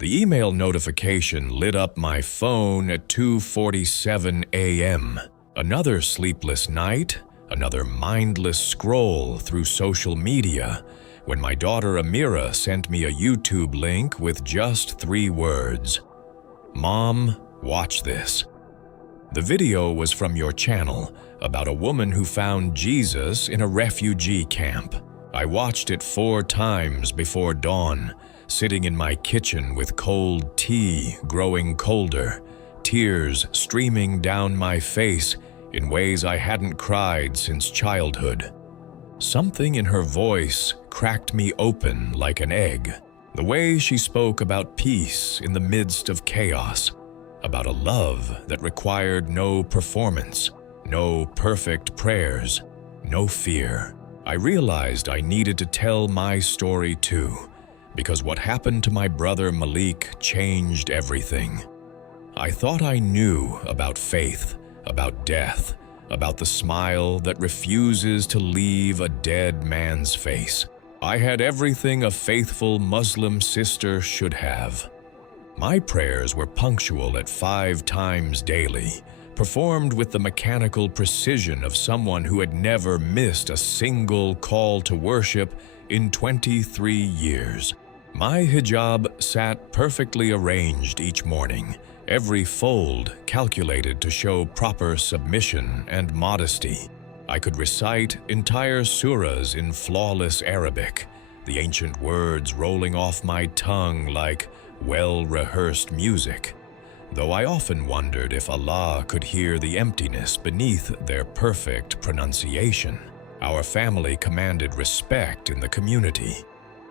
The email notification lit up my phone at 2:47 a.m. Another sleepless night, another mindless scroll through social media, when my daughter Amira sent me a YouTube link with just 3 words. "Mom, watch this." The video was from your channel, about a woman who found Jesus in a refugee camp. I watched it 4 times before dawn, sitting in my kitchen with cold tea growing colder, tears streaming down my face in ways I hadn't cried since childhood. Something in her voice cracked me open like an egg. The way she spoke about peace in the midst of chaos, about a love that required no performance, no perfect prayers, no fear. I realized I needed to tell my story too, because what happened to my brother Malik changed everything. I thought I knew about faith, about death, about the smile that refuses to leave a dead man's face. I had everything a faithful Muslim sister should have. My prayers were punctual at 5 times daily, performed with the mechanical precision of someone who had never missed a single call to worship in 23 years. My hijab sat perfectly arranged each morning, every fold calculated to show proper submission and modesty. I could recite entire surahs in flawless Arabic, the ancient words rolling off my tongue like well-rehearsed music, though I often wondered if Allah could hear the emptiness beneath their perfect pronunciation. Our family commanded respect in the community.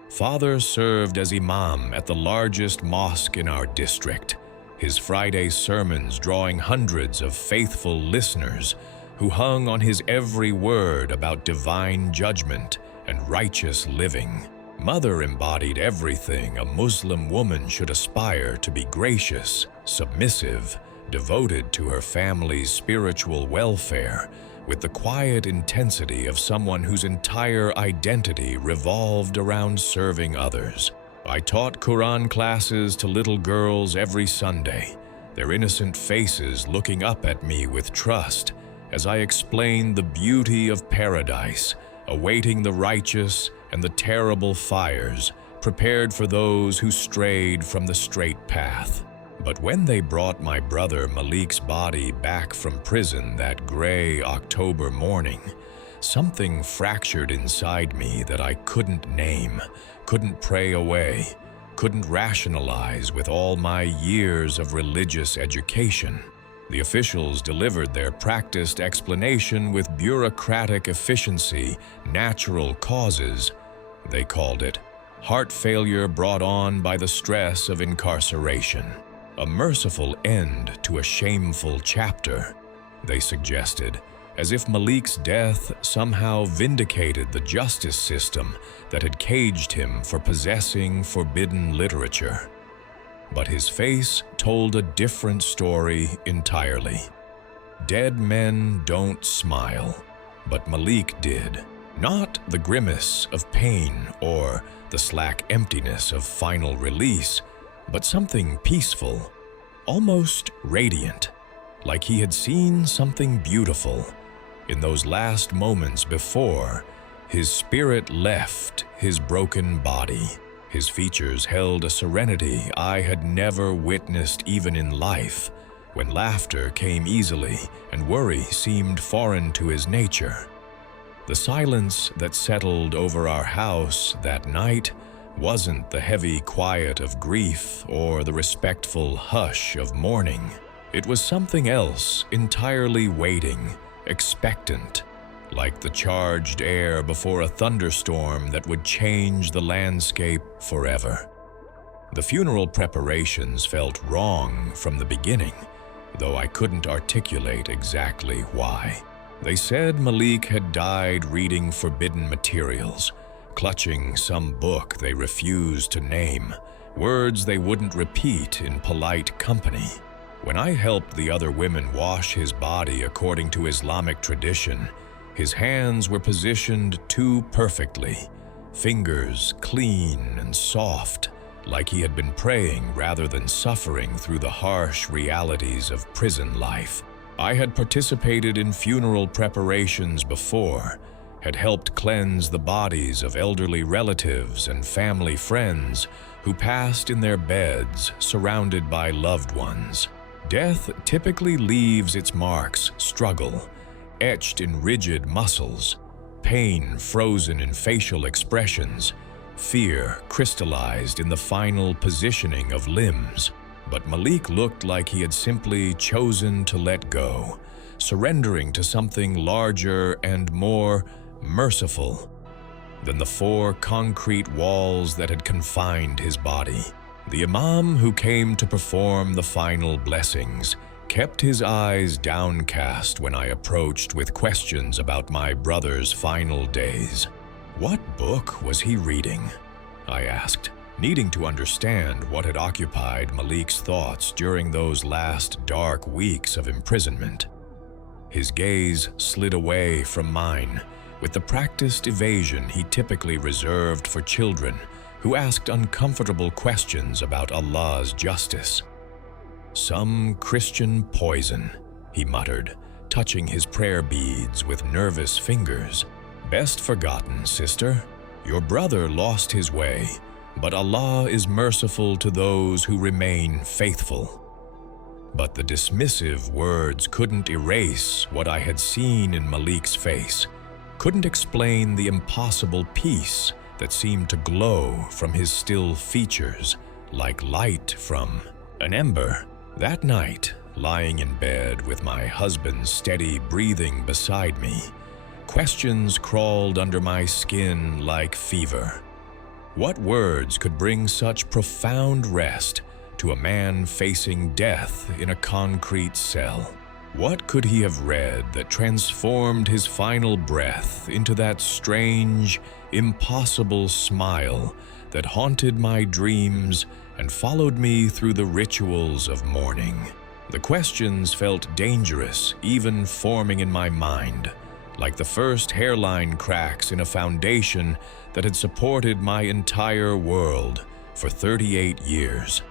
Father served as imam at the largest mosque in our district, his Friday sermons drawing hundreds of faithful listeners who hung on his every word about divine judgment and righteous living. Mother embodied everything a Muslim woman should aspire to be: gracious, submissive, devoted to her family's spiritual welfare, with the quiet intensity of someone whose entire identity revolved around serving others. I taught Quran classes to little girls every Sunday, their innocent faces looking up at me with trust as I explained the beauty of paradise, awaiting the righteous and the terrible fires prepared for those who strayed from the straight path. But when they brought my brother Malik's body back from prison that gray October morning, something fractured inside me that I couldn't name, couldn't pray away, couldn't rationalize with all my years of religious education. The officials delivered their practiced explanation with bureaucratic efficiency, natural causes. They called it heart failure brought on by the stress of incarceration. A merciful end to a shameful chapter, they suggested, as if Malik's death somehow vindicated the justice system that had caged him for possessing forbidden literature. But his face told a different story entirely. Dead men don't smile, but Malik did. Not the grimace of pain or the slack emptiness of final release, but something peaceful, almost radiant, like he had seen something beautiful. In those last moments before, his spirit left his broken body. His features held a serenity I had never witnessed even in life, when laughter came easily and worry seemed foreign to his nature. The silence that settled over our house that night wasn't the heavy quiet of grief or the respectful hush of mourning. It was something else, entirely waiting, expectant, like the charged air before a thunderstorm that would change the landscape forever. The funeral preparations felt wrong from the beginning, though I couldn't articulate exactly why. They said Malik had died reading forbidden materials, clutching some book they refused to name, words they wouldn't repeat in polite company. When I helped the other women wash his body according to Islamic tradition, his hands were positioned too perfectly, fingers clean and soft, like he had been praying rather than suffering through the harsh realities of prison life. I had participated in funeral preparations before, had helped cleanse the bodies of elderly relatives and family friends who passed in their beds surrounded by loved ones. Death typically leaves its marks, struggle, etched in rigid muscles, pain frozen in facial expressions, fear crystallized in the final positioning of limbs. But Malik looked like he had simply chosen to let go, surrendering to something larger and more merciful than the four concrete walls that had confined his body. The imam who came to perform the final blessings kept his eyes downcast when I approached with questions about my brother's final days. What book was he reading? I asked, needing to understand what had occupied Malik's thoughts during those last dark weeks of imprisonment. His gaze slid away from mine, with the practiced evasion he typically reserved for children who asked uncomfortable questions about Allah's justice. "Some Christian poison," he muttered, touching his prayer beads with nervous fingers. "Best forgotten, sister. Your brother lost his way, but Allah is merciful to those who remain faithful." But the dismissive words couldn't erase what I had seen in Malik's face, couldn't explain the impossible peace that seemed to glow from his still features like light from an ember. That night, lying in bed with my husband's steady breathing beside me, questions crawled under my skin like fever. What words could bring such profound rest to a man facing death in a concrete cell? What could he have read that transformed his final breath into that strange, impossible smile that haunted my dreams and followed me through the rituals of mourning? The questions felt dangerous, even forming in my mind, like the first hairline cracks in a foundation that had supported my entire world for 38 years.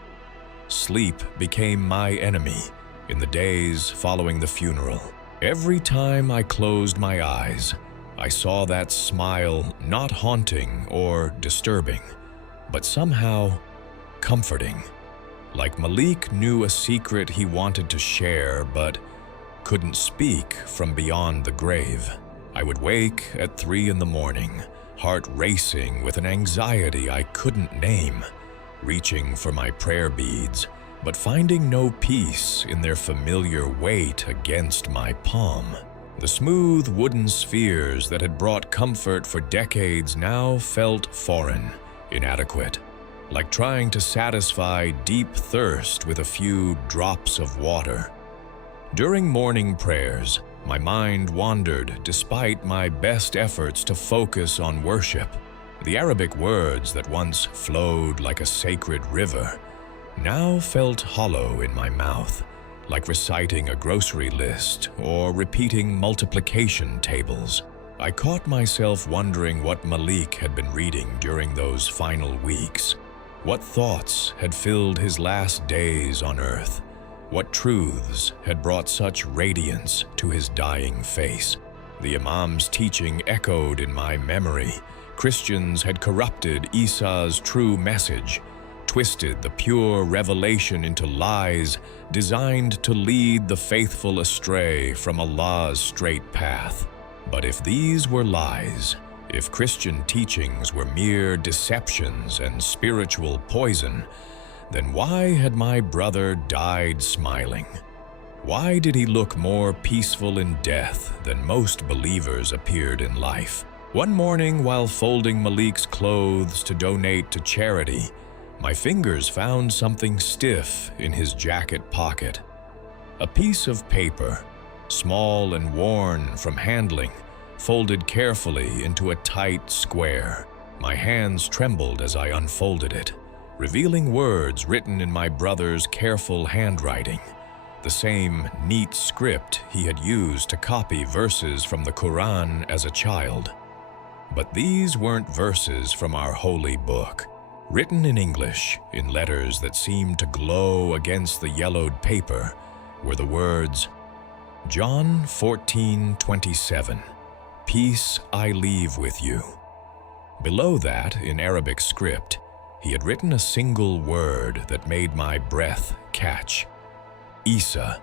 Sleep became my enemy in the days following the funeral. Every time I closed my eyes, I saw that smile not haunting or disturbing, but somehow comforting. Like Malik knew a secret he wanted to share but couldn't speak from beyond the grave. I would wake at 3 in the morning, heart racing with an anxiety I couldn't name, reaching for my prayer beads, but finding no peace in their familiar weight against my palm. The smooth wooden spheres that had brought comfort for decades now felt foreign, inadequate, like trying to satisfy deep thirst with a few drops of water. During morning prayers, my mind wandered despite my best efforts to focus on worship. The Arabic words that once flowed like a sacred river now felt hollow in my mouth, like reciting a grocery list or repeating multiplication tables. I caught myself wondering what Malik had been reading during those final weeks. What thoughts had filled his last days on earth? What truths had brought such radiance to his dying face? The Imam's teaching echoed in my memory. Christians had corrupted Isa's true message, twisted the pure revelation into lies designed to lead the faithful astray from Allah's straight path. But if these were lies, if Christian teachings were mere deceptions and spiritual poison, then why had my brother died smiling? Why did he look more peaceful in death than most believers appeared in life? One morning, while folding Malik's clothes to donate to charity, my fingers found something stiff in his jacket pocket. A piece of paper, small and worn from handling, folded carefully into a tight square. My hands trembled as I unfolded it, revealing words written in my brother's careful handwriting, the same neat script he had used to copy verses from the Quran as a child. But these weren't verses from our holy book. Written in English, in letters that seemed to glow against the yellowed paper, were the words, John 14:27, Peace I leave with you. Below that, in Arabic script, he had written a single word that made my breath catch. Isa.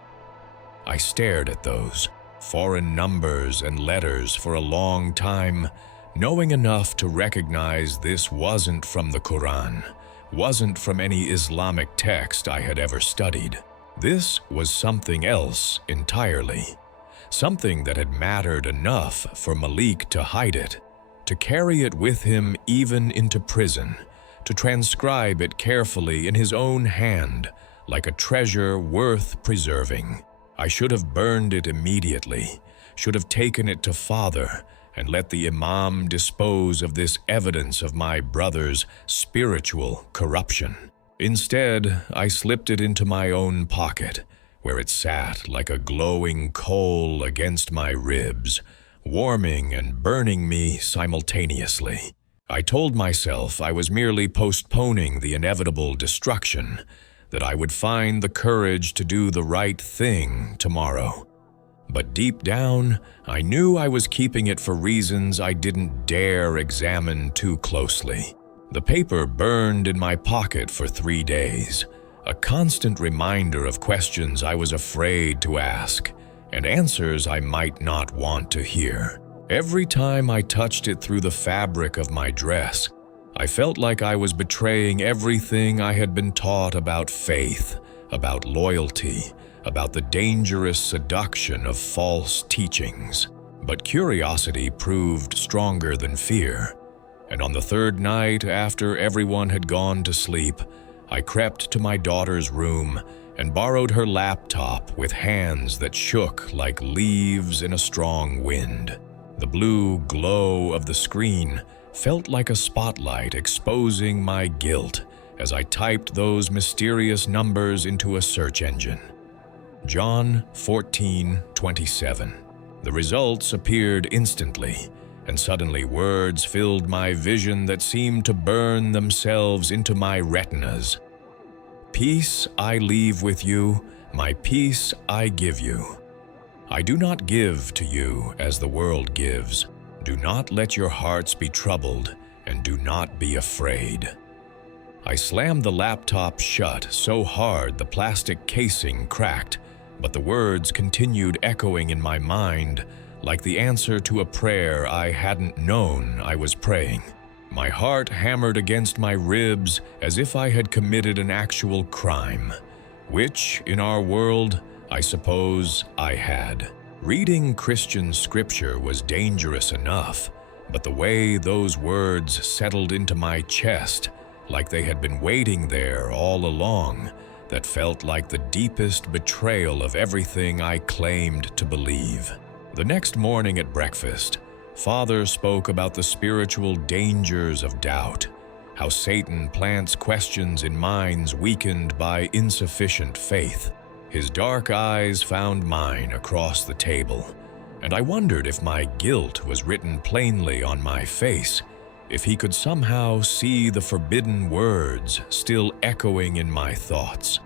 I stared at those foreign numbers and letters for a long time, knowing enough to recognize this wasn't from the Quran, wasn't from any Islamic text I had ever studied. This was something else entirely, something that had mattered enough for Malik to hide it, to carry it with him even into prison, to transcribe it carefully in his own hand, like a treasure worth preserving. I should have burned it immediately, should have taken it to Father, and let the Imam dispose of this evidence of my brother's spiritual corruption. Instead, I slipped it into my own pocket, where it sat like a glowing coal against my ribs, warming and burning me simultaneously. I told myself I was merely postponing the inevitable destruction, that I would find the courage to do the right thing tomorrow. But deep down, I knew I was keeping it for reasons I didn't dare examine too closely. The paper burned in my pocket for 3 days, a constant reminder of questions I was afraid to ask, and answers I might not want to hear. Every time I touched it through the fabric of my dress, I felt like I was betraying everything I had been taught about faith, about loyalty, about the dangerous seduction of false teachings. But curiosity proved stronger than fear, and on the 3rd night after everyone had gone to sleep, I crept to my daughter's room and borrowed her laptop with hands that shook like leaves in a strong wind. The blue glow of the screen felt like a spotlight exposing my guilt as I typed those mysterious numbers into a search engine. John 14:27. The results appeared instantly, and suddenly words filled my vision that seemed to burn themselves into my retinas. Peace I leave with you, my peace I give you. I do not give to you as the world gives. Do not let your hearts be troubled, and do not be afraid. I slammed the laptop shut so hard the plastic casing cracked, but the words continued echoing in my mind like the answer to a prayer I hadn't known I was praying. My heart hammered against my ribs as if I had committed an actual crime, which, in our world, I suppose I had. Reading Christian scripture was dangerous enough, but the way those words settled into my chest, like they had been waiting there all along, that felt like the deepest betrayal of everything I claimed to believe. The next morning at breakfast, Father spoke about the spiritual dangers of doubt, how Satan plants questions in minds weakened by insufficient faith. His dark eyes found mine across the table, and I wondered if my guilt was written plainly on my face, if he could somehow see the forbidden words still echoing in my thoughts.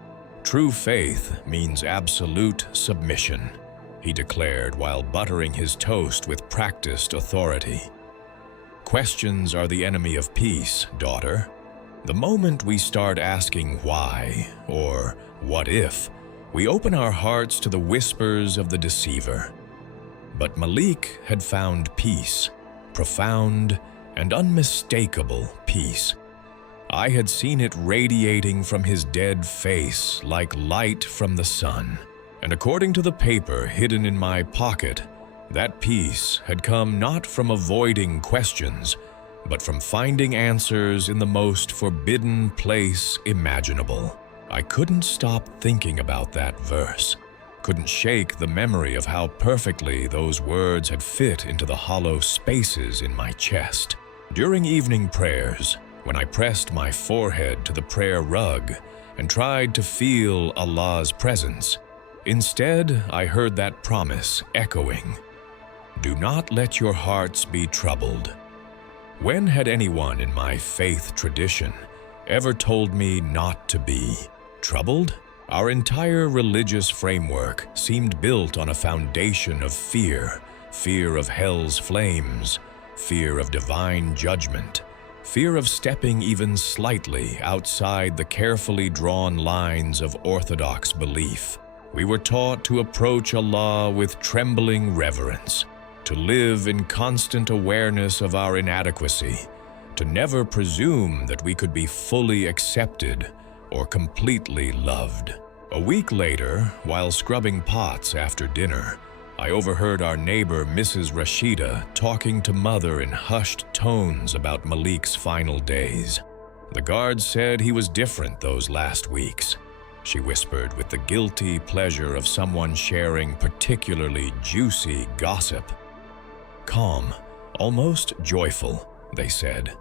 True faith means absolute submission, he declared while buttering his toast with practiced authority. Questions are the enemy of peace, daughter. The moment we start asking why, or what if, we open our hearts to the whispers of the deceiver. But Malik had found peace, profound and unmistakable peace. I had seen it radiating from his dead face like light from the sun. And according to the paper hidden in my pocket, that peace had come not from avoiding questions, but from finding answers in the most forbidden place imaginable. I couldn't stop thinking about that verse, couldn't shake the memory of how perfectly those words had fit into the hollow spaces in my chest. During evening prayers, when I pressed my forehead to the prayer rug and tried to feel Allah's presence, instead I heard that promise echoing, "Do not let your hearts be troubled." When had anyone in my faith tradition ever told me not to be. Troubled? Our entire religious framework seemed built on a foundation of fear. Fear of hell's flames, fear of divine judgment, fear of stepping even slightly outside the carefully drawn lines of orthodox belief. We were taught to approach Allah with trembling reverence, to live in constant awareness of our inadequacy, to never presume that we could be fully accepted or completely loved. A week later, while scrubbing pots after dinner, I overheard our neighbor, Mrs. Rashida, talking to Mother in hushed tones about Malik's final days. The guards said he was different those last weeks, she whispered with the guilty pleasure of someone sharing particularly juicy gossip. Calm, almost joyful, they said.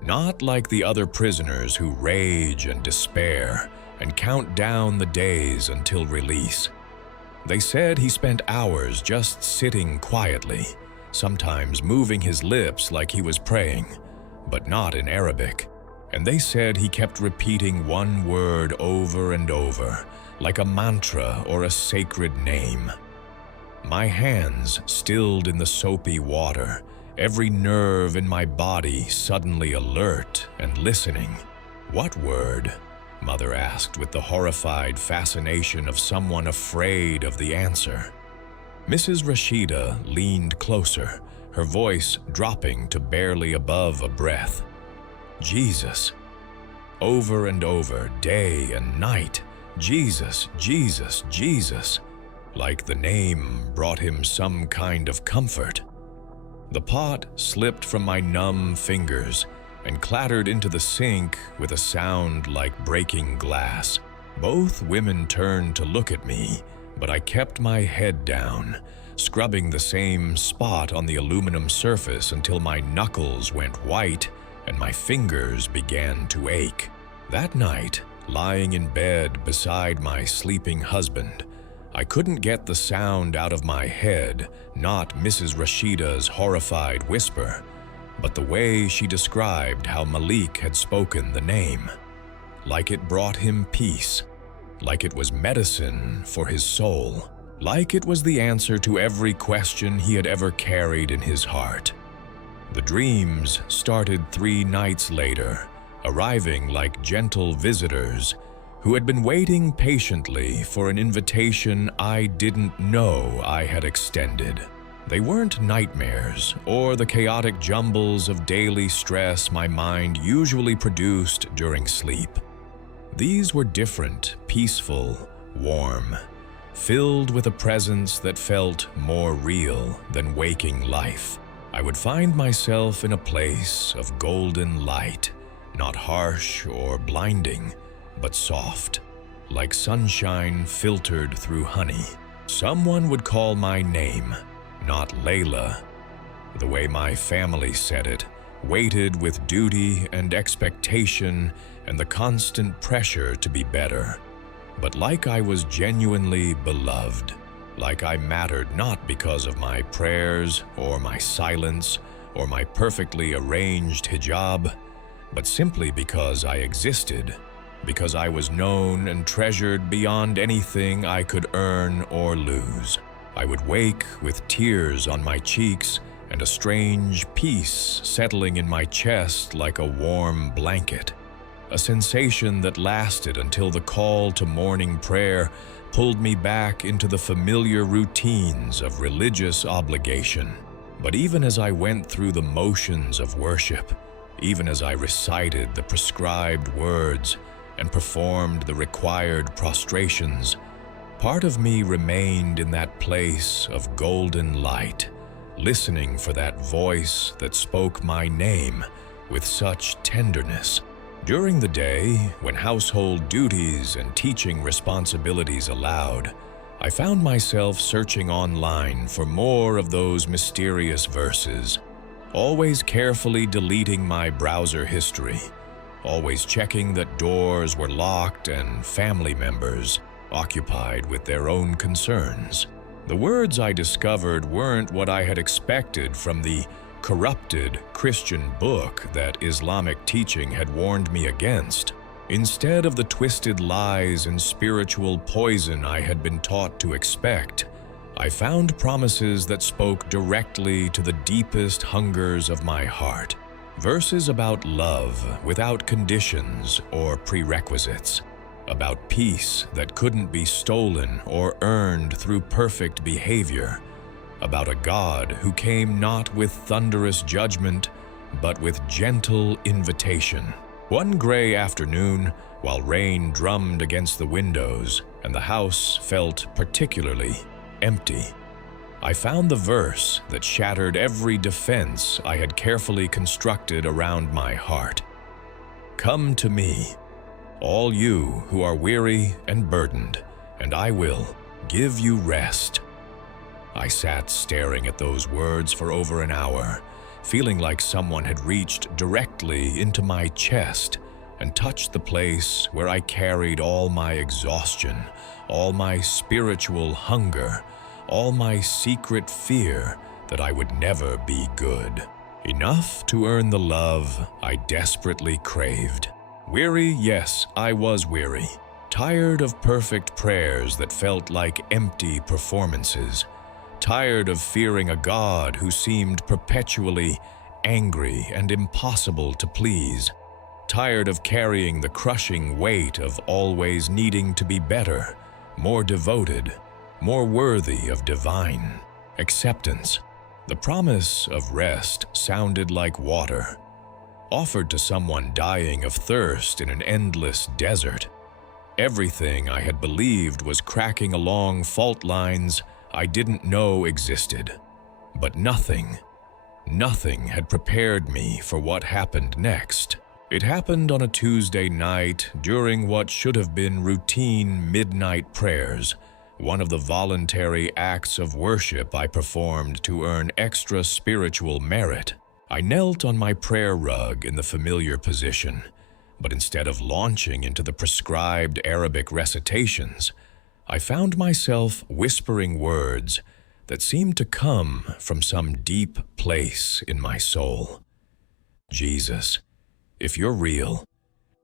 Not like the other prisoners who rage and despair and count down the days until release. They said he spent hours just sitting quietly, sometimes moving his lips like he was praying, but not in Arabic. And they said he kept repeating one word over and over, like a mantra or a sacred name. My hands stilled in the soapy water, every nerve in my body suddenly alert and listening. What word? Mother asked with the horrified fascination of someone afraid of the answer. Mrs. Rashida leaned closer, her voice dropping to barely above a breath. Jesus. Over and over, day and night, Jesus, Jesus, Jesus, like the name brought him some kind of comfort. The pot slipped from my numb fingers and clattered into the sink with a sound like breaking glass. Both women turned to look at me, but I kept my head down, scrubbing the same spot on the aluminum surface until my knuckles went white and my fingers began to ache. That night, lying in bed beside my sleeping husband, I couldn't get the sound out of my head, not Mrs. Rashida's horrified whisper, but the way she described how Malik had spoken the name, like it brought him peace, like it was medicine for his soul, like it was the answer to every question he had ever carried in his heart. The dreams started 3 nights later, arriving like gentle visitors who had been waiting patiently for an invitation I didn't know I had extended. They weren't nightmares or the chaotic jumbles of daily stress my mind usually produced during sleep. These were different, peaceful, warm, filled with a presence that felt more real than waking life. I would find myself in a place of golden light, not harsh or blinding, but soft, like sunshine filtered through honey. Someone would call my name, not Layla, the way my family said it, weighted with duty and expectation and the constant pressure to be better, but like I was genuinely beloved, like I mattered not because of my prayers or my silence or my perfectly arranged hijab, but simply because I existed, because I was known and treasured beyond anything I could earn or lose. I would wake with tears on my cheeks and a strange peace settling in my chest like a warm blanket, a sensation that lasted until the call to morning prayer pulled me back into the familiar routines of religious obligation. But even as I went through the motions of worship, even as I recited the prescribed words and performed the required prostrations, part of me remained in that place of golden light, listening for that voice that spoke my name with such tenderness. During the day, when household duties and teaching responsibilities allowed, I found myself searching online for more of those mysterious verses, always carefully deleting my browser history, always checking that doors were locked and family members occupied with their own concerns. The words I discovered weren't what I had expected from the corrupted Christian book that Islamic teaching had warned me against. Instead of the twisted lies and spiritual poison I had been taught to expect, I found promises that spoke directly to the deepest hungers of my heart. Verses about love without conditions or prerequisites, about peace that couldn't be stolen or earned through perfect behavior, about a God who came not with thunderous judgment, but with gentle invitation. One gray afternoon, while rain drummed against the windows and the house felt particularly empty, I found the verse that shattered every defense I had carefully constructed around my heart. "Come to me, all you who are weary and burdened, and I will give you rest." I sat staring at those words for over an hour, feeling like someone had reached directly into my chest and touched the place where I carried all my exhaustion, all my spiritual hunger, all my secret fear that I would never be good. Enough to earn the love I desperately craved. Weary, yes, I was weary. Tired of perfect prayers that felt like empty performances. Tired of fearing a God who seemed perpetually angry and impossible to please. Tired of carrying the crushing weight of always needing to be better, more devoted, more worthy of divine acceptance. The promise of rest sounded like water, offered to someone dying of thirst in an endless desert. Everything I had believed was cracking along fault lines I didn't know existed. But nothing had prepared me for what happened next. It happened on a Tuesday night during what should have been routine midnight prayers, one of the voluntary acts of worship I performed to earn extra spiritual merit. I knelt on my prayer rug in the familiar position, but instead of launching into the prescribed Arabic recitations, I found myself whispering words that seemed to come from some deep place in my soul. Jesus, if you're real,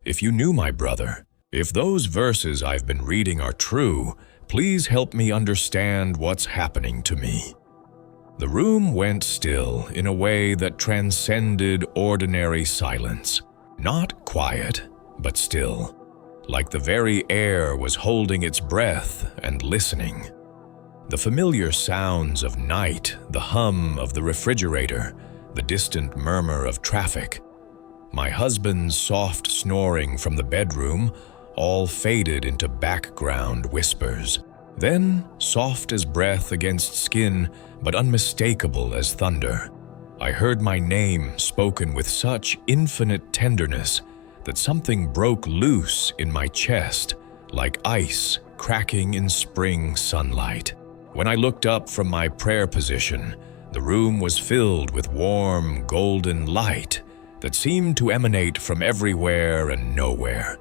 if you knew my brother, if those verses I've been reading are true, please help me understand what's happening to me. The room went still in a way that transcended ordinary silence. Not quiet, but still, like the very air was holding its breath and listening. The familiar sounds of night, the hum of the refrigerator, the distant murmur of traffic, my husband's soft snoring from the bedroom, all faded into background whispers. Then, soft as breath against skin, but unmistakable as thunder, I heard my name spoken with such infinite tenderness that something broke loose in my chest, like ice cracking in spring sunlight. When I looked up from my prayer position, the room was filled with warm, golden light that seemed to emanate from everywhere and nowhere.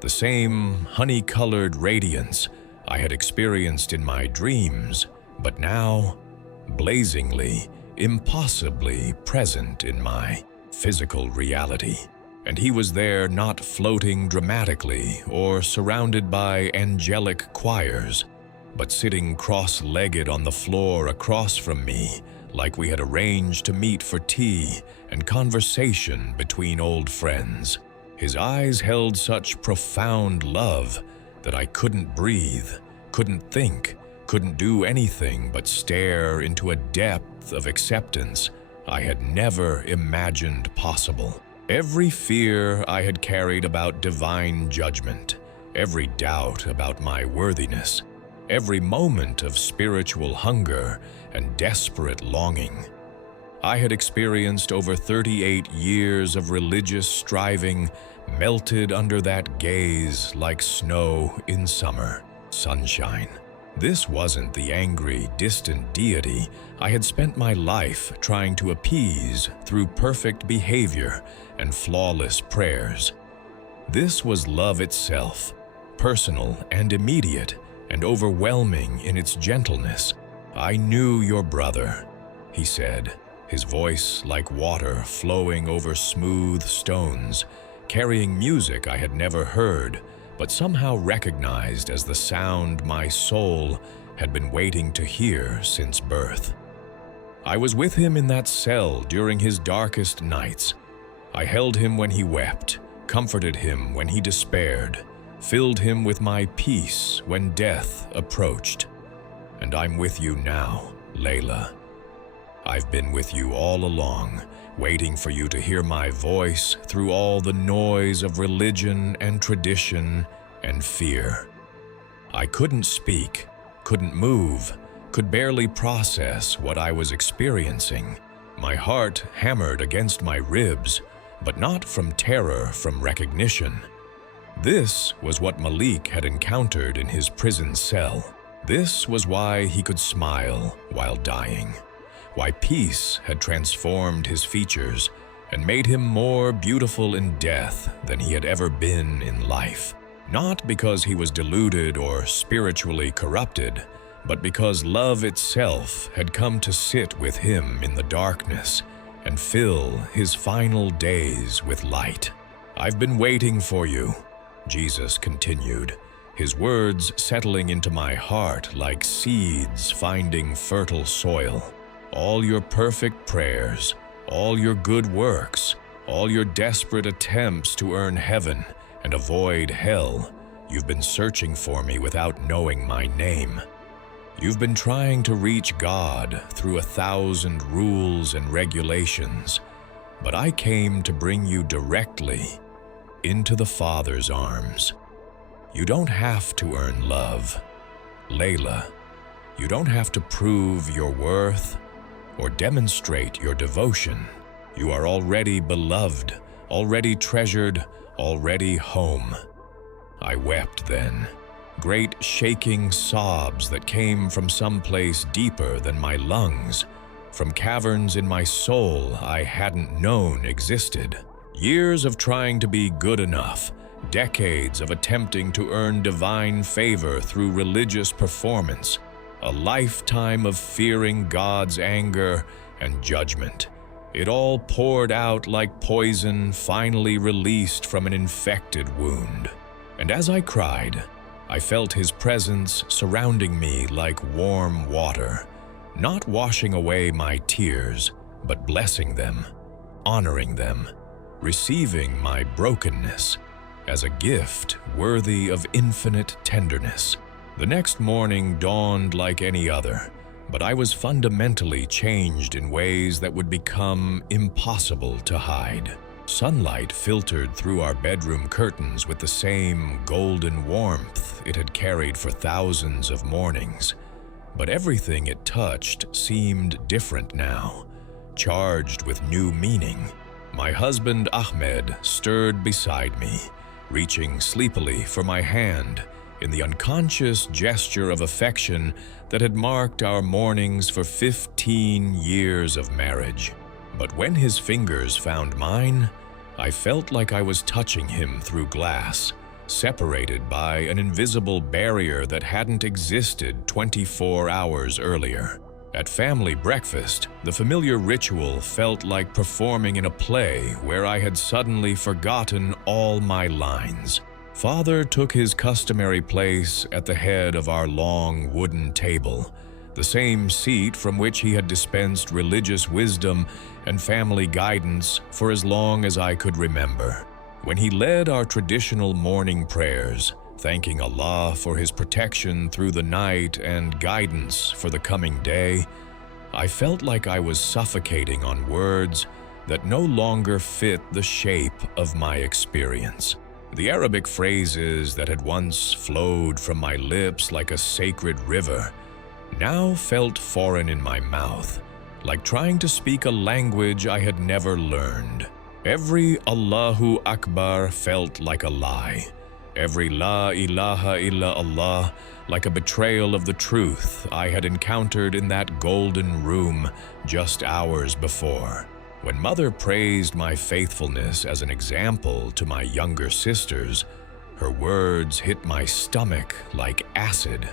The same honey-colored radiance I had experienced in my dreams, but now, blazingly, impossibly present in my physical reality. And he was there, not floating dramatically or surrounded by angelic choirs, but sitting cross-legged on the floor across from me, like we had arranged to meet for tea and conversation between old friends. His eyes held such profound love that I couldn't breathe, couldn't think, couldn't do anything but stare into a depth of acceptance I had never imagined possible. Every fear I had carried about divine judgment, every doubt about my worthiness, every moment of spiritual hunger and desperate longing I had experienced over 38 years of religious striving melted under that gaze like snow in summer sunshine. This wasn't the angry, distant deity I had spent my life trying to appease through perfect behavior and flawless prayers. This was love itself, personal and immediate and overwhelming in its gentleness. "I knew your brother," he said, his voice like water flowing over smooth stones, carrying music I had never heard, but somehow recognized as the sound my soul had been waiting to hear since birth. I was with him in that cell during his darkest nights. I held him when he wept, comforted him when he despaired, filled him with my peace when death approached. And I'm with you now, Layla. I've been with you all along, waiting for you to hear my voice through all the noise of religion and tradition and fear. I couldn't speak, couldn't move, could barely process what I was experiencing. My heart hammered against my ribs, but not from terror, from recognition. This was what Malik had encountered in his prison cell. This was why he could smile while dying, why peace had transformed his features and made him more beautiful in death than he had ever been in life. Not because he was deluded or spiritually corrupted, but because love itself had come to sit with him in the darkness and fill his final days with light. I've been waiting for you, Jesus continued, his words settling into my heart like seeds finding fertile soil. All your perfect prayers, all your good works, all your desperate attempts to earn heaven and avoid hell, you've been searching for me without knowing my name. You've been trying to reach God through 1,000 rules and regulations, but I came to bring you directly into the Father's arms. You don't have to earn love, Layla. You don't have to prove your worth or demonstrate your devotion. You are already beloved, already treasured, already home. I wept then. Great shaking sobs that came from someplace deeper than my lungs, from caverns in my soul I hadn't known existed. Years of trying to be good enough, decades of attempting to earn divine favor through religious performance, a lifetime of fearing God's anger and judgment. It all poured out like poison finally released from an infected wound. And as I cried, I felt his presence surrounding me like warm water, not washing away my tears, but blessing them, honoring them, receiving my brokenness as a gift worthy of infinite tenderness. The next morning dawned like any other, but I was fundamentally changed in ways that would become impossible to hide. Sunlight filtered through our bedroom curtains with the same golden warmth it had carried for thousands of mornings. But everything it touched seemed different now, charged with new meaning. My husband Ahmed stirred beside me, reaching sleepily for my hand in the unconscious gesture of affection that had marked our mornings for 15 years of marriage. But when his fingers found mine, I felt like I was touching him through glass, separated by an invisible barrier that hadn't existed 24 hours earlier. At family breakfast, the familiar ritual felt like performing in a play where I had suddenly forgotten all my lines. Father took his customary place at the head of our long wooden table, the same seat from which he had dispensed religious wisdom and family guidance for as long as I could remember. When he led our traditional morning prayers, thanking Allah for his protection through the night and guidance for the coming day, I felt like I was suffocating on words that no longer fit the shape of my experience. The Arabic phrases that had once flowed from my lips like a sacred river now felt foreign in my mouth, like trying to speak a language I had never learned. Every Allahu Akbar felt like a lie. Every La ilaha illa Allah like a betrayal of the truth I had encountered in that golden room just hours before. When Mother praised my faithfulness as an example to my younger sisters, her words hit my stomach like acid.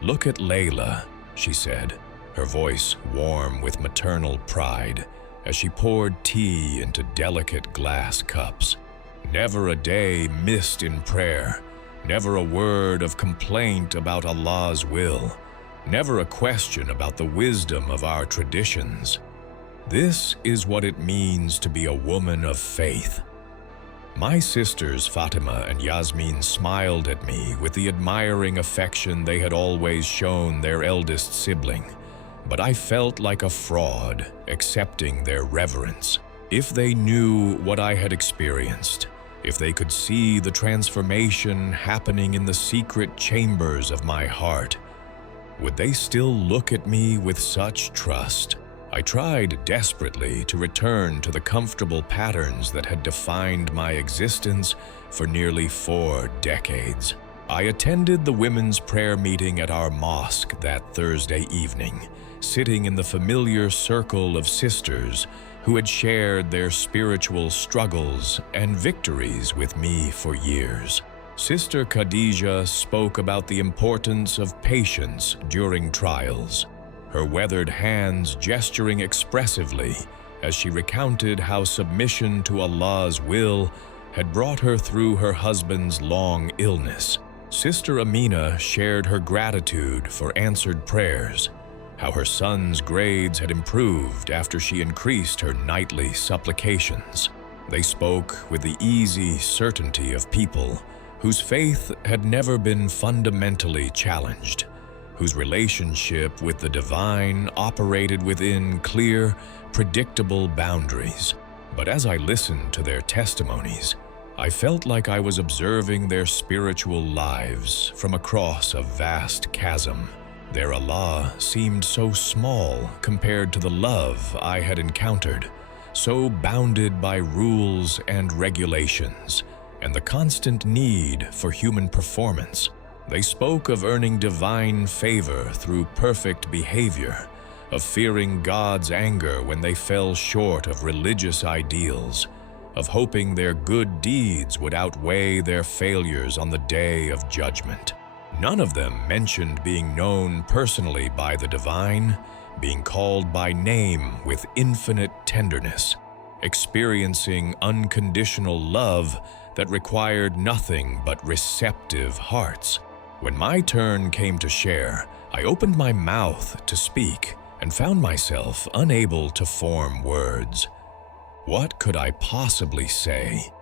"Look at Layla," she said. her voice warm with maternal pride as she poured tea into delicate glass cups. Never a day missed in prayer, never a word of complaint about Allah's will, never a question about the wisdom of our traditions. This is what it means to be a woman of faith. My sisters Fatima and Yasmin smiled at me with the admiring affection they had always shown their eldest sibling, but I felt like a fraud accepting their reverence. If they knew what I had experienced, if they could see the transformation happening in the secret chambers of my heart, would they still look at me with such trust? I tried desperately to return to the comfortable patterns that had defined my existence for nearly 4 decades. I attended the women's prayer meeting at our mosque that Thursday evening, sitting in the familiar circle of sisters who had shared their spiritual struggles and victories with me for years. Sister Khadija spoke about the importance of patience during trials, her weathered hands gesturing expressively as she recounted how submission to Allah's will had brought her through her husband's long illness. Sister Amina shared her gratitude for answered prayers, how her son's grades had improved after she increased her nightly supplications. They spoke with the easy certainty of people whose faith had never been fundamentally challenged, whose relationship with the divine operated within clear, predictable boundaries. But as I listened to their testimonies, I felt like I was observing their spiritual lives from across a vast chasm. Their Allah seemed so small compared to the love I had encountered, so bounded by rules and regulations, and the constant need for human performance. They spoke of earning divine favor through perfect behavior, of fearing God's anger when they fell short of religious ideals, of hoping their good deeds would outweigh their failures on the day of judgment. None of them mentioned being known personally by the divine, being called by name with infinite tenderness, experiencing unconditional love that required nothing but receptive hearts. When my turn came to share, I opened my mouth to speak and found myself unable to form words. What could I possibly say?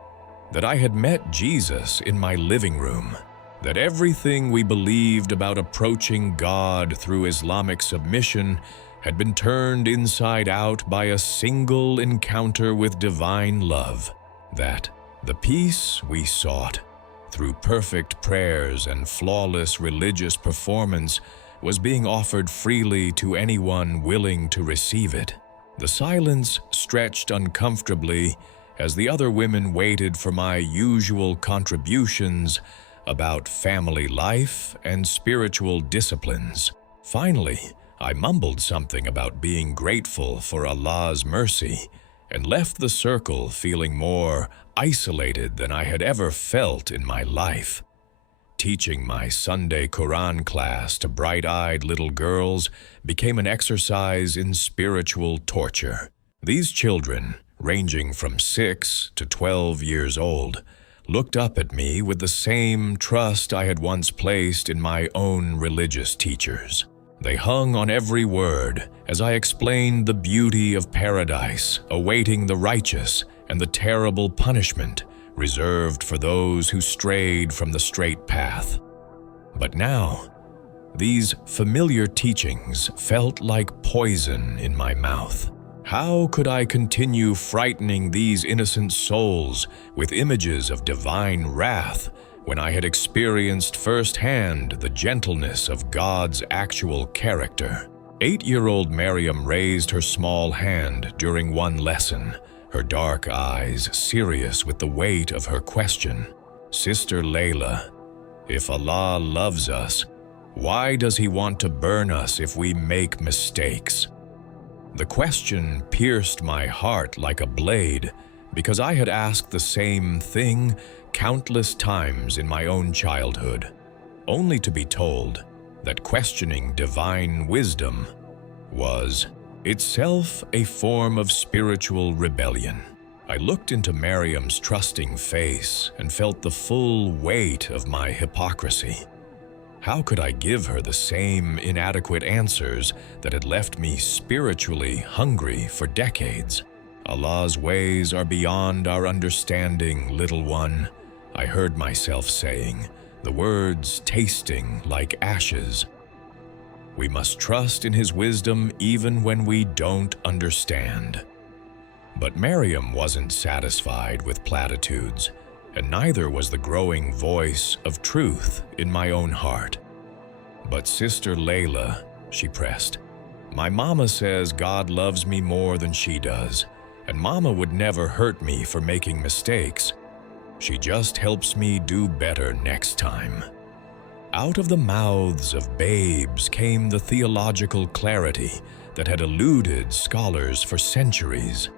That I had met Jesus in my living room, that everything we believed about approaching God through Islamic submission had been turned inside out by a single encounter with divine love, that the peace we sought through perfect prayers and flawless religious performance was being offered freely to anyone willing to receive it. The silence stretched uncomfortably as the other women waited for my usual contributions about family life and spiritual disciplines. Finally, I mumbled something about being grateful for Allah's mercy and left the circle feeling more isolated than I had ever felt in my life. Teaching my Sunday Quran class to bright-eyed little girls became an exercise in spiritual torture. These children, ranging from 6 to 12 years old, looked up at me with the same trust I had once placed in my own religious teachers. They hung on every word as I explained the beauty of paradise awaiting the righteous and the terrible punishment reserved for those who strayed from the straight path. But now, these familiar teachings felt like poison in my mouth. How could I continue frightening these innocent souls with images of divine wrath when I had experienced firsthand the gentleness of God's actual character? 8-year-old Miriam raised her small hand during one lesson, her dark eyes serious with the weight of her question. Sister Layla, if Allah loves us, why does He want to burn us if we make mistakes? The question pierced my heart like a blade because I had asked the same thing countless times in my own childhood, only to be told that questioning divine wisdom was itself a form of spiritual rebellion. I looked into Miriam's trusting face and felt the full weight of my hypocrisy. How could I give her the same inadequate answers that had left me spiritually hungry for decades? Allah's ways are beyond our understanding, little one, I heard myself saying, the words tasting like ashes. We must trust in His wisdom even when we don't understand. But Miriam wasn't satisfied with platitudes, and neither was the growing voice of truth in my own heart. But Sister Layla, she pressed, my mama says God loves me more than she does, and mama would never hurt me for making mistakes. She just helps me do better next time. Out of the mouths of babes came the theological clarity that had eluded scholars for centuries.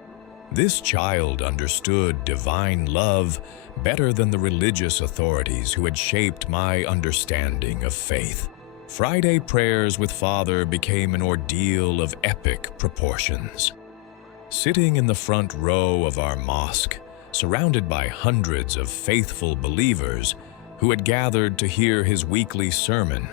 This child understood divine love better than the religious authorities who had shaped my understanding of faith. Friday prayers with Father became an ordeal of epic proportions. Sitting in the front row of our mosque, surrounded by hundreds of faithful believers who had gathered to hear his weekly sermon,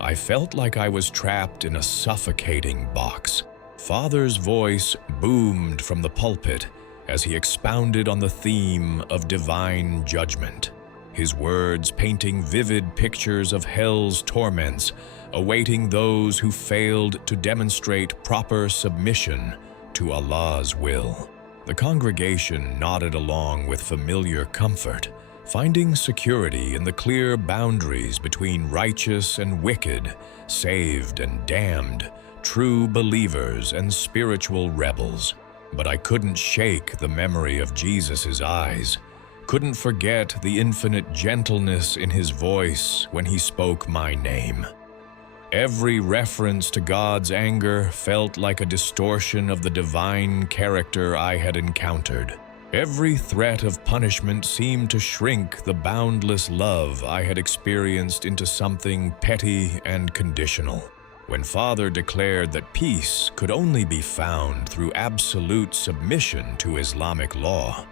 I felt like I was trapped in a suffocating box. Father's voice boomed from the pulpit as he expounded on the theme of divine judgment, his words painting vivid pictures of hell's torments awaiting those who failed to demonstrate proper submission to Allah's will. The congregation nodded along with familiar comfort, finding security in the clear boundaries between righteous and wicked, saved and damned, true believers and spiritual rebels. But I couldn't shake the memory of Jesus' eyes, couldn't forget the infinite gentleness in His voice when He spoke my name. Every reference to God's anger felt like a distortion of the divine character I had encountered. Every threat of punishment seemed to shrink the boundless love I had experienced into something petty and conditional. When Father declared that peace could only be found through absolute submission to Islamic law,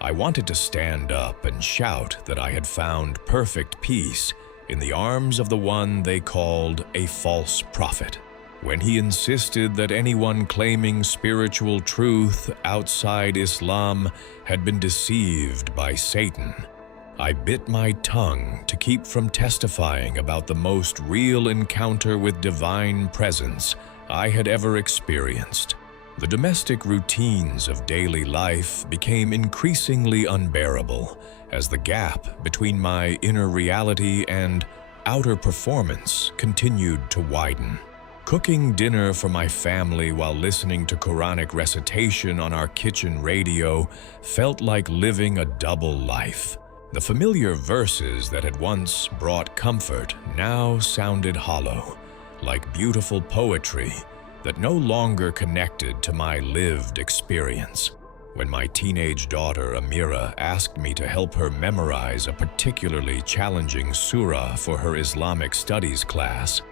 I wanted to stand up and shout that I had found perfect peace in the arms of the one they called a false prophet. When he insisted that anyone claiming spiritual truth outside Islam had been deceived by Satan, I bit my tongue to keep from testifying about the most real encounter with divine presence I had ever experienced. The domestic routines of daily life became increasingly unbearable as the gap between my inner reality and outer performance continued to widen. Cooking dinner for my family while listening to Quranic recitation on our kitchen radio felt like living a double life. The familiar verses that had once brought comfort now sounded hollow, like beautiful poetry that no longer connected to my lived experience. When my teenage daughter Amira asked me to help her memorize a particularly challenging surah for her Islamic studies class,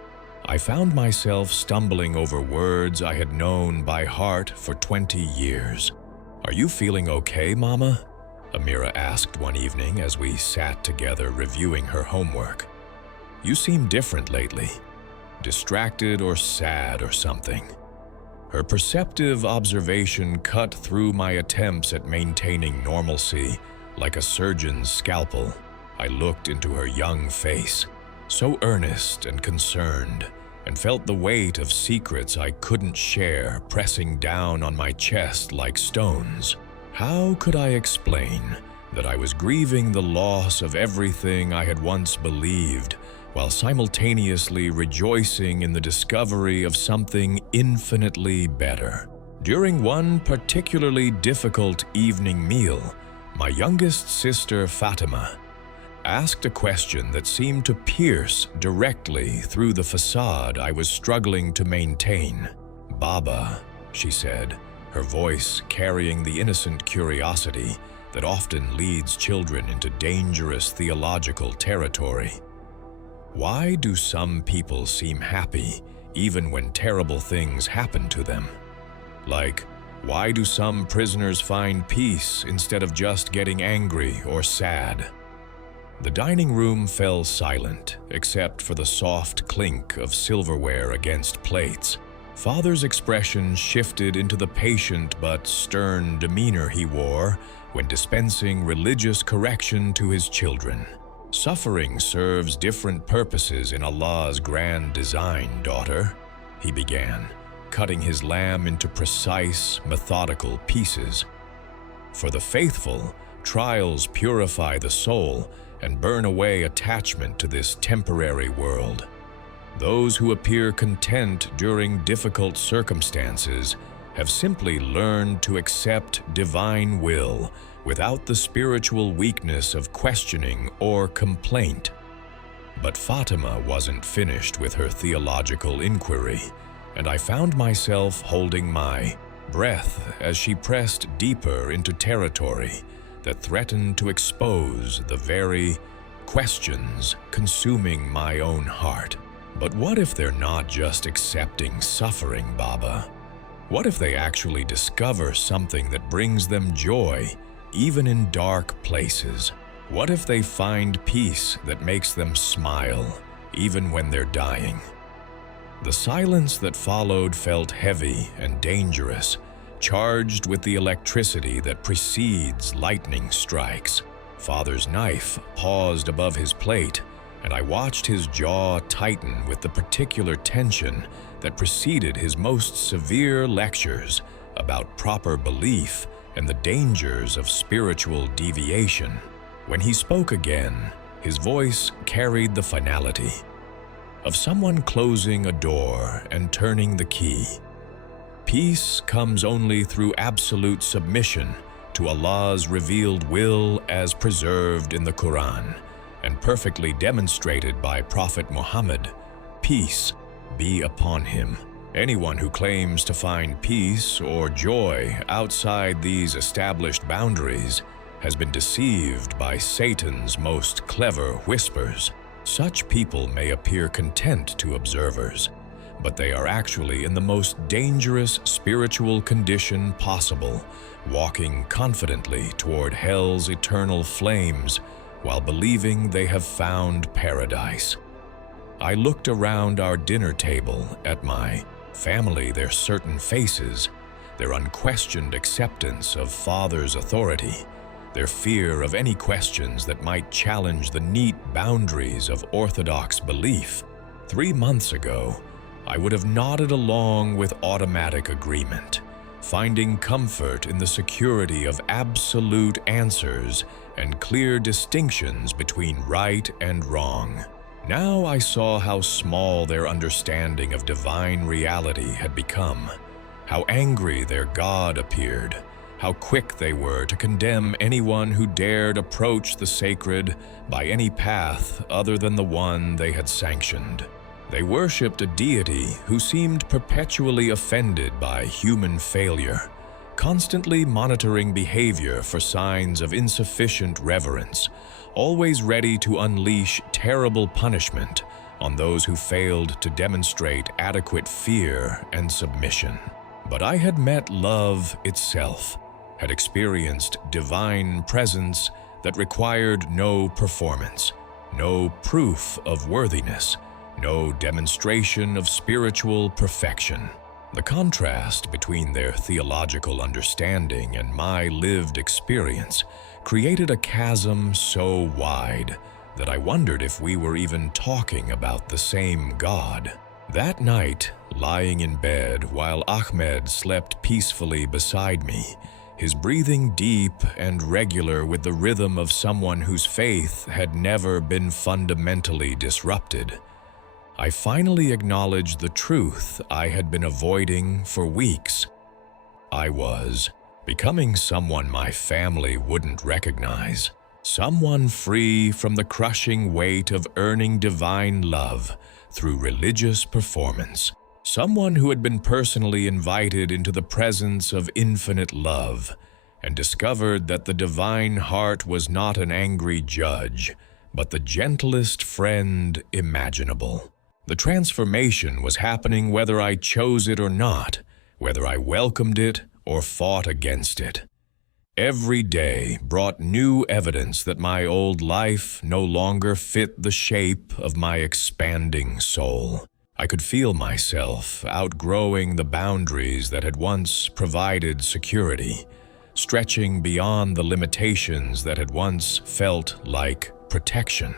I found myself stumbling over words I had known by heart for 20 years. "Are you feeling okay, Mama?" Amira asked one evening as we sat together reviewing her homework. "You seem different lately. Distracted or sad or something." Her perceptive observation cut through my attempts at maintaining normalcy like a surgeon's scalpel. I looked into her young face, so earnest and concerned, and felt the weight of secrets I couldn't share pressing down on my chest like stones. How could I explain that I was grieving the loss of everything I had once believed, while simultaneously rejoicing in the discovery of something infinitely better? During one particularly difficult evening meal, my youngest sister Fatima asked a question that seemed to pierce directly through the facade I was struggling to maintain. "Baba," she said, her voice carrying the innocent curiosity that often leads children into dangerous theological territory, "why do some people seem happy even when terrible things happen to them. Like, why do some prisoners find peace instead of just getting angry or sad? The dining room fell silent, except for the soft clink of silverware against plates. Father's expression shifted into the patient but stern demeanor he wore when dispensing religious correction to his children. Suffering serves different purposes in Allah's grand design, daughter, he began, cutting his lamb into precise, methodical pieces. For the faithful, trials purify the soul and burn away attachment to this temporary world. Those who appear content during difficult circumstances have simply learned to accept divine will without the spiritual weakness of questioning or complaint. But Fatima wasn't finished with her theological inquiry, and I found myself holding my breath as she pressed deeper into territory that threatened to expose the very questions consuming my own heart. But what if they're not just accepting suffering, Baba? What if they actually discover something that brings them joy, even in dark places? What if they find peace that makes them smile, even when they're dying? The silence that followed felt heavy and dangerous, charged with the electricity that precedes lightning strikes. Father's knife paused above his plate, and I watched his jaw tighten with the particular tension that preceded his most severe lectures about proper belief and the dangers of spiritual deviation. When he spoke again, his voice carried the finality of someone closing a door and turning the key. Peace comes only through absolute submission to Allah's revealed will as preserved in the Quran and perfectly demonstrated by Prophet Muhammad. Peace be upon him. Anyone who claims to find peace or joy outside these established boundaries has been deceived by Satan's most clever whispers. Such people may appear content to observers, but they are actually in the most dangerous spiritual condition possible, walking confidently toward hell's eternal flames while believing they have found paradise. I looked around our dinner table at my family, their certain faces, their unquestioned acceptance of Father's authority, their fear of any questions that might challenge the neat boundaries of orthodox belief. 3 months ago, I would have nodded along with automatic agreement, finding comfort in the security of absolute answers and clear distinctions between right and wrong. Now I saw how small their understanding of divine reality had become, how angry their God appeared, how quick they were to condemn anyone who dared approach the sacred by any path other than the one they had sanctioned. They worshipped a deity who seemed perpetually offended by human failure, constantly monitoring behavior for signs of insufficient reverence, always ready to unleash terrible punishment on those who failed to demonstrate adequate fear and submission. But I had met love itself, had experienced divine presence that required no performance, no proof of worthiness, no demonstration of spiritual perfection. The contrast between their theological understanding and my lived experience created a chasm so wide that I wondered if we were even talking about the same God. That night, lying in bed while Ahmed slept peacefully beside me, his breathing deep and regular with the rhythm of someone whose faith had never been fundamentally disrupted, I finally acknowledged the truth I had been avoiding for weeks. I was becoming someone my family wouldn't recognize, someone free from the crushing weight of earning divine love through religious performance, someone who had been personally invited into the presence of infinite love and discovered that the divine heart was not an angry judge, but the gentlest friend imaginable. The transformation was happening whether I chose it or not, whether I welcomed it or fought against it. Every day brought new evidence that my old life no longer fit the shape of my expanding soul. I could feel myself outgrowing the boundaries that had once provided security, stretching beyond the limitations that had once felt like protection.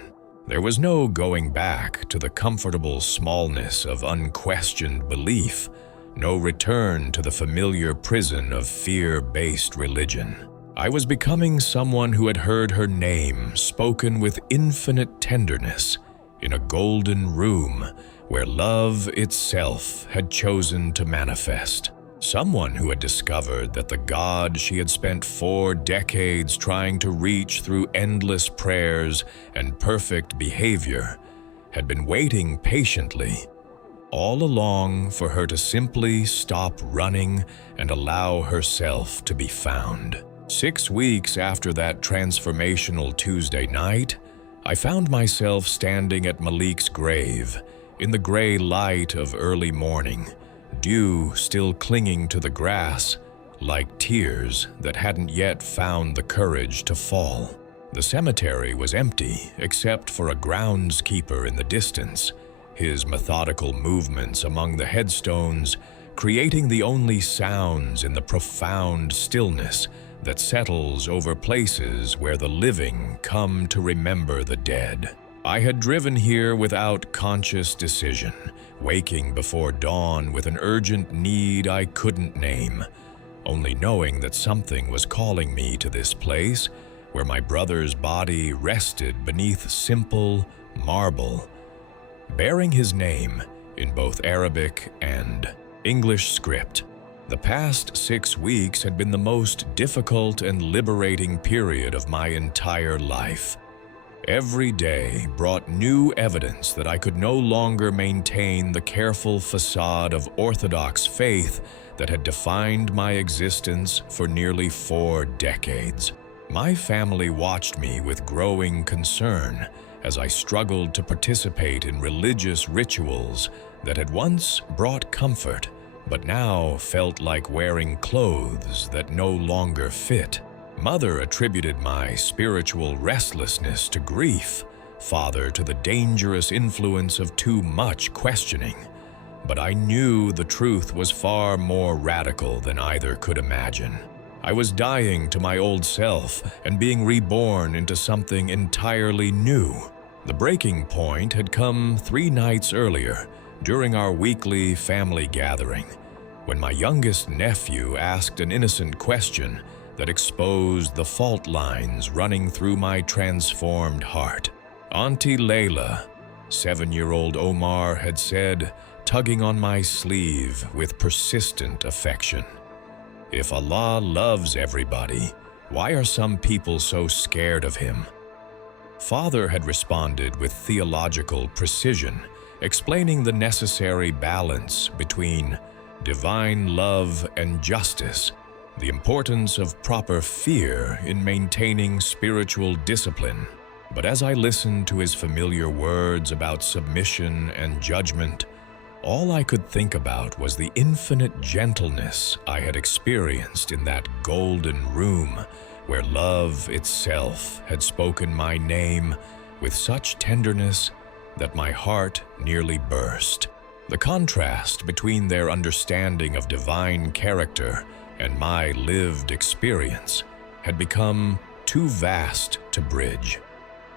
There was no going back to the comfortable smallness of unquestioned belief, no return to the familiar prison of fear-based religion. I was becoming someone who had heard her name spoken with infinite tenderness in a golden room where love itself had chosen to manifest. Someone who had discovered that the God she had spent 4 decades trying to reach through endless prayers and perfect behavior had been waiting patiently all along for her to simply stop running and allow herself to be found. 6 weeks after that transformational Tuesday night, I found myself standing at Malik's grave in the gray light of early morning, dew still clinging to the grass like tears that hadn't yet found the courage to fall. The cemetery was empty except for a groundskeeper in the distance, his methodical movements among the headstones creating the only sounds in the profound stillness that settles over places where the living come to remember the dead. I had driven here without conscious decision, waking before dawn with an urgent need I couldn't name, only knowing that something was calling me to this place where my brother's body rested beneath simple marble, bearing his name in both Arabic and English script. The past 6 weeks had been the most difficult and liberating period of my entire life. Every day brought new evidence that I could no longer maintain the careful facade of orthodox faith that had defined my existence for nearly 4 decades. My family watched me with growing concern as I struggled to participate in religious rituals that had once brought comfort, but now felt like wearing clothes that no longer fit. Mother attributed my spiritual restlessness to grief, father to the dangerous influence of too much questioning. But I knew the truth was far more radical than either could imagine. I was dying to my old self and being reborn into something entirely new. The breaking point had come 3 nights earlier, during our weekly family gathering, when my youngest nephew asked an innocent question that exposed the fault lines running through my transformed heart. Auntie Layla, 7-year-old Omar had said, tugging on my sleeve with persistent affection, "If Allah loves everybody, why are some people so scared of him?" Father had responded with theological precision, explaining the necessary balance between divine love and justice, the importance of proper fear in maintaining spiritual discipline. But as I listened to his familiar words about submission and judgment, all I could think about was the infinite gentleness I had experienced in that golden room where love itself had spoken my name with such tenderness that my heart nearly burst. The contrast between their understanding of divine character and my lived experience had become too vast to bridge.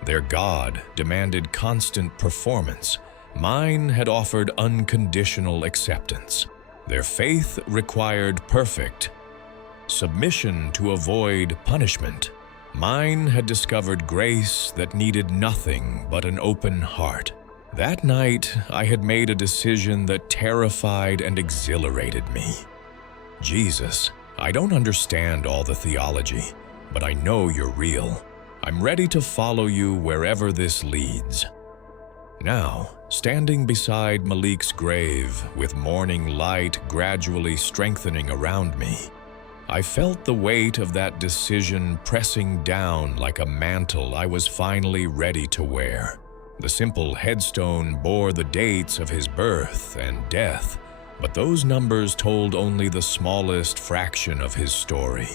Their God demanded constant performance. Mine had offered unconditional acceptance. Their faith required perfect submission to avoid punishment. Mine had discovered grace that needed nothing but an open heart. That night, I had made a decision that terrified and exhilarated me. Jesus, I don't understand all the theology, but I know you're real. I'm ready to follow you wherever this leads. Now, standing beside Malik's grave with morning light gradually strengthening around me, I felt the weight of that decision pressing down like a mantle I was finally ready to wear. The simple headstone bore the dates of his birth and death, but those numbers told only the smallest fraction of his story.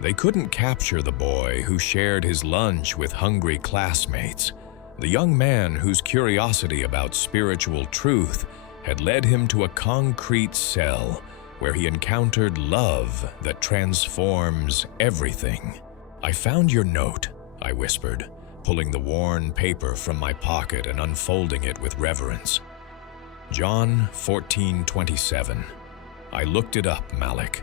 They couldn't capture the boy who shared his lunch with hungry classmates, the young man whose curiosity about spiritual truth had led him to a concrete cell where he encountered love that transforms everything. "I found your note," I whispered, pulling the worn paper from my pocket and unfolding it with reverence. "John 14:27. I looked it up, Malik.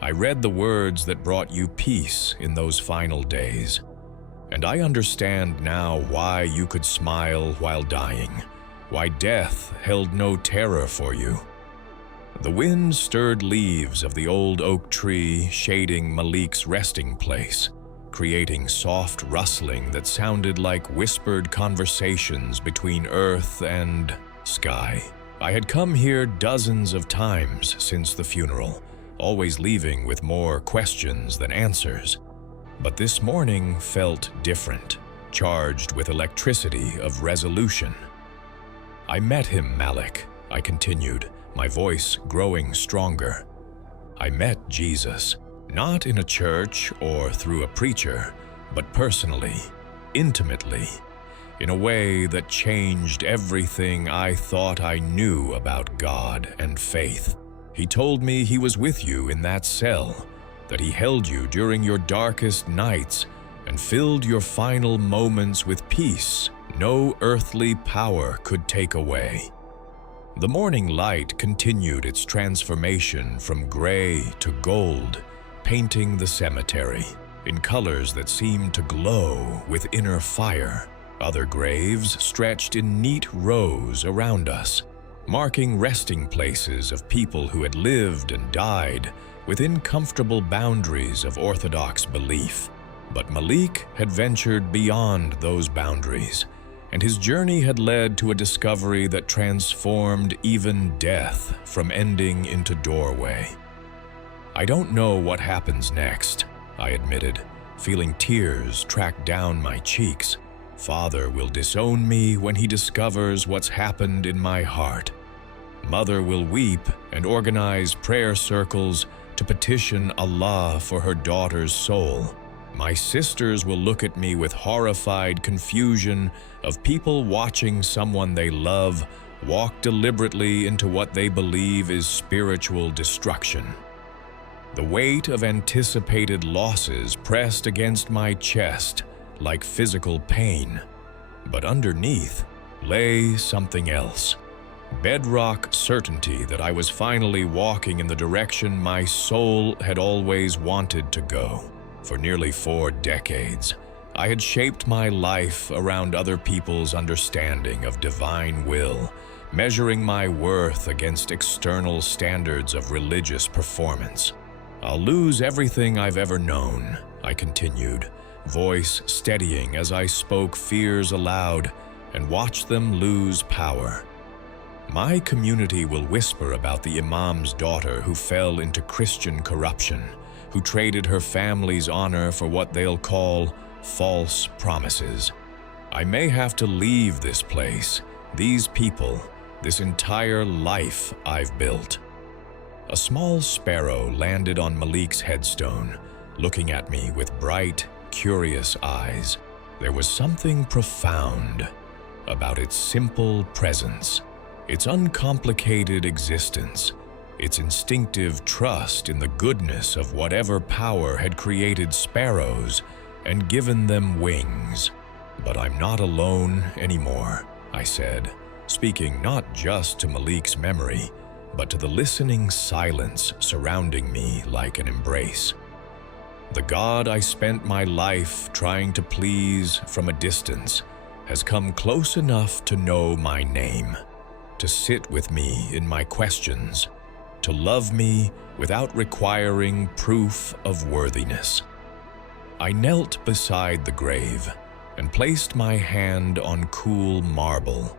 I read the words that brought you peace in those final days. And I understand now why you could smile while dying, why death held no terror for you." The wind stirred leaves of the old oak tree shading Malik's resting place, creating soft rustling that sounded like whispered conversations between earth and sky. I had come here dozens of times since the funeral, always leaving with more questions than answers. But this morning felt different, charged with electricity of resolution. "I met him, Malik," I continued, my voice growing stronger. "I met Jesus, not in a church or through a preacher, but personally, intimately, in a way that changed everything I thought I knew about God and faith. He told me he was with you in that cell, that he held you during your darkest nights and filled your final moments with peace no earthly power could take away." The morning light continued its transformation from gray to gold, painting the cemetery in colors that seemed to glow with inner fire. Other graves stretched in neat rows around us, marking resting places of people who had lived and died within comfortable boundaries of Orthodox belief. But Malik had ventured beyond those boundaries, and his journey had led to a discovery that transformed even death from ending into doorway. "I don't know what happens next," I admitted, feeling tears track down my cheeks. "Father will disown me when he discovers what's happened in my heart. Mother will weep and organize prayer circles to petition Allah for her daughter's soul. My sisters will look at me with horrified confusion of people watching someone they love walk deliberately into what they believe is spiritual destruction." The weight of anticipated losses pressed against my chest like physical pain, but underneath lay something else. Bedrock certainty that I was finally walking in the direction my soul had always wanted to go. For nearly 4 decades, I had shaped my life around other people's understanding of divine will, measuring my worth against external standards of religious performance. "I'll lose everything I've ever known," I continued, voice steadying as I spoke fears aloud and watched them lose power. "My community will whisper about the imam's daughter who fell into Christian corruption, who traded her family's honor for what they'll call false promises. I may have to leave this place, these people, this entire life I've built." A small sparrow landed on Malik's headstone, looking at me with bright, curious eyes. There was something profound about its simple presence, its uncomplicated existence, its instinctive trust in the goodness of whatever power had created sparrows and given them wings. "But I'm not alone anymore," I said, speaking not just to Malik's memory, but to the listening silence surrounding me like an embrace. "The God I spent my life trying to please from a distance has come close enough to know my name, to sit with me in my questions, to love me without requiring proof of worthiness." I knelt beside the grave and placed my hand on cool marble,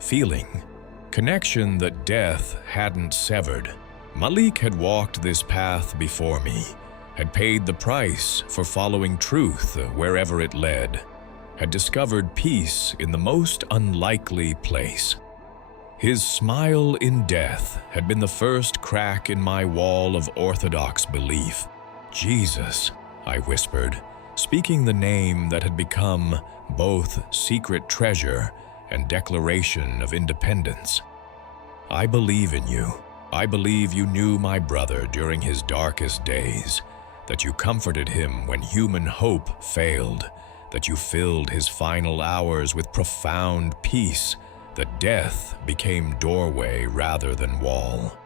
feeling connection that death hadn't severed. Malik had walked this path before me, had paid the price for following truth wherever it led. had discovered peace in the most unlikely place. His smile in death had been the first crack in my wall of orthodox belief. Jesus, I whispered, speaking the name that had become both secret treasure and declaration of independence. I believe in you. I believe you knew my brother during his darkest days, that you comforted him when human hope failed, that you filled his final hours with profound peace, that death became doorway rather than wall.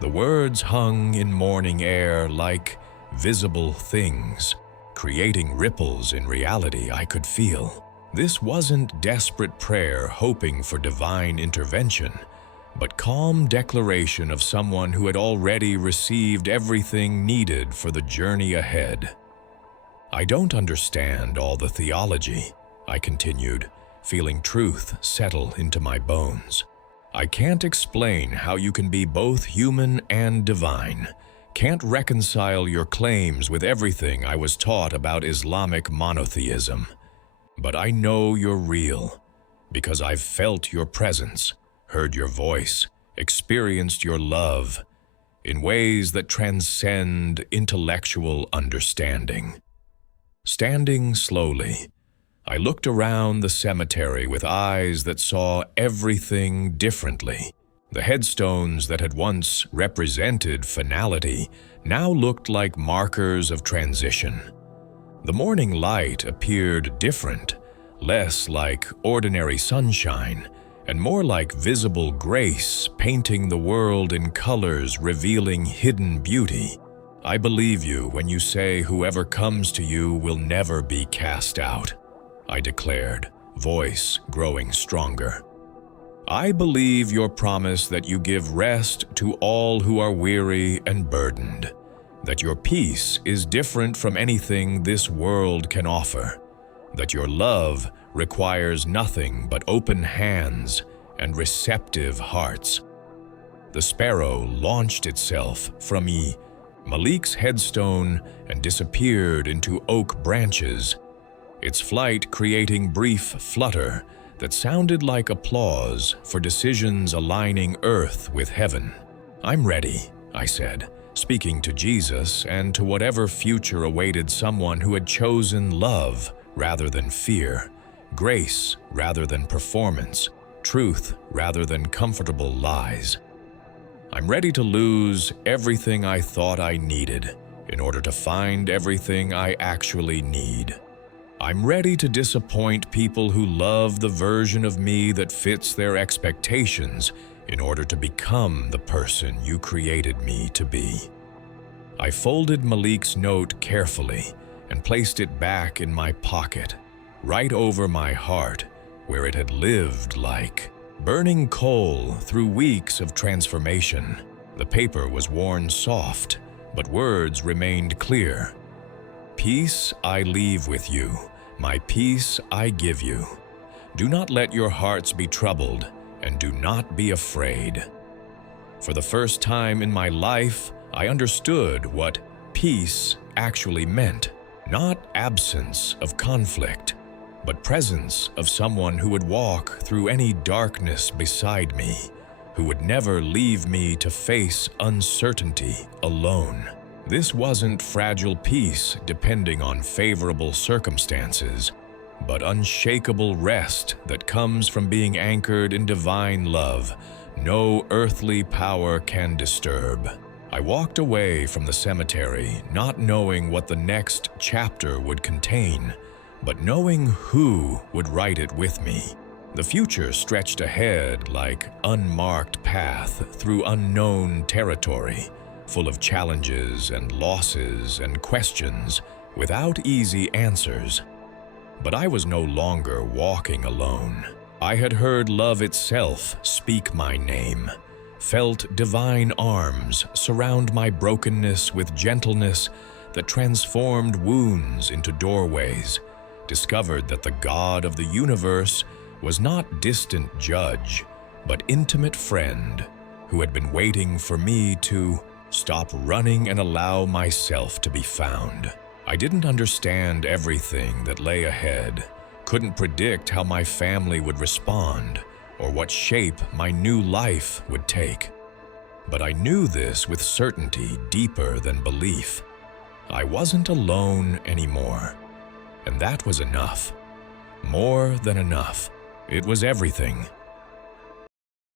The words hung in morning air like visible things, creating ripples in reality I could feel. This wasn't desperate prayer hoping for divine intervention, but calm declaration of someone who had already received everything needed for the journey ahead. I don't understand all the theology, I continued, feeling truth settle into my bones. I can't explain how you can be both human and divine, can't reconcile your claims with everything I was taught about Islamic monotheism. But I know you're real, because I've felt your presence, heard your voice, experienced your love, in ways that transcend intellectual understanding. Standing slowly, I looked around the cemetery with eyes that saw everything differently. The headstones that had once represented finality now looked like markers of transition. The morning light appeared different, less like ordinary sunshine, and more like visible grace painting the world in colors revealing hidden beauty. I believe you when you say whoever comes to you will never be cast out, I declared, voice growing stronger. I believe your promise that you give rest to all who are weary and burdened, that your peace is different from anything this world can offer, that your love requires nothing but open hands and receptive hearts. The sparrow launched itself from Malik's headstone and disappeared into oak branches, its flight creating brief flutter that sounded like applause for decisions aligning earth with heaven. I'm ready, I said, speaking to Jesus and to whatever future awaited someone who had chosen love rather than fear, grace rather than performance, truth rather than comfortable lies. I'm ready to lose everything I thought I needed in order to find everything I actually need. I'm ready to disappoint people who love the version of me that fits their expectations in order to become the person you created me to be. I folded Malik's note carefully and placed it back in my pocket, right over my heart, where it had lived like burning coal through weeks of transformation. The paper was worn soft, but words remained clear. Peace I leave with you, my peace I give you. Do not let your hearts be troubled, and do not be afraid. For the first time in my life, I understood what peace actually meant. Not absence of conflict, but presence of someone who would walk through any darkness beside me, who would never leave me to face uncertainty alone. This wasn't fragile peace depending on favorable circumstances, but unshakable rest that comes from being anchored in divine love no earthly power can disturb. I walked away from the cemetery, not knowing what the next chapter would contain, but knowing who would write it with me. The future stretched ahead like unmarked path through unknown territory, full of challenges and losses and questions without easy answers. But I was no longer walking alone. I had heard love itself speak my name, felt divine arms surround my brokenness with gentleness that transformed wounds into doorways, discovered that the God of the universe was not distant judge, but intimate friend who had been waiting for me to stop running and allow myself to be found. I didn't understand everything that lay ahead, couldn't predict how my family would respond or what shape my new life would take. But I knew this with certainty deeper than belief. I wasn't alone anymore, and that was enough. More than enough. It was everything.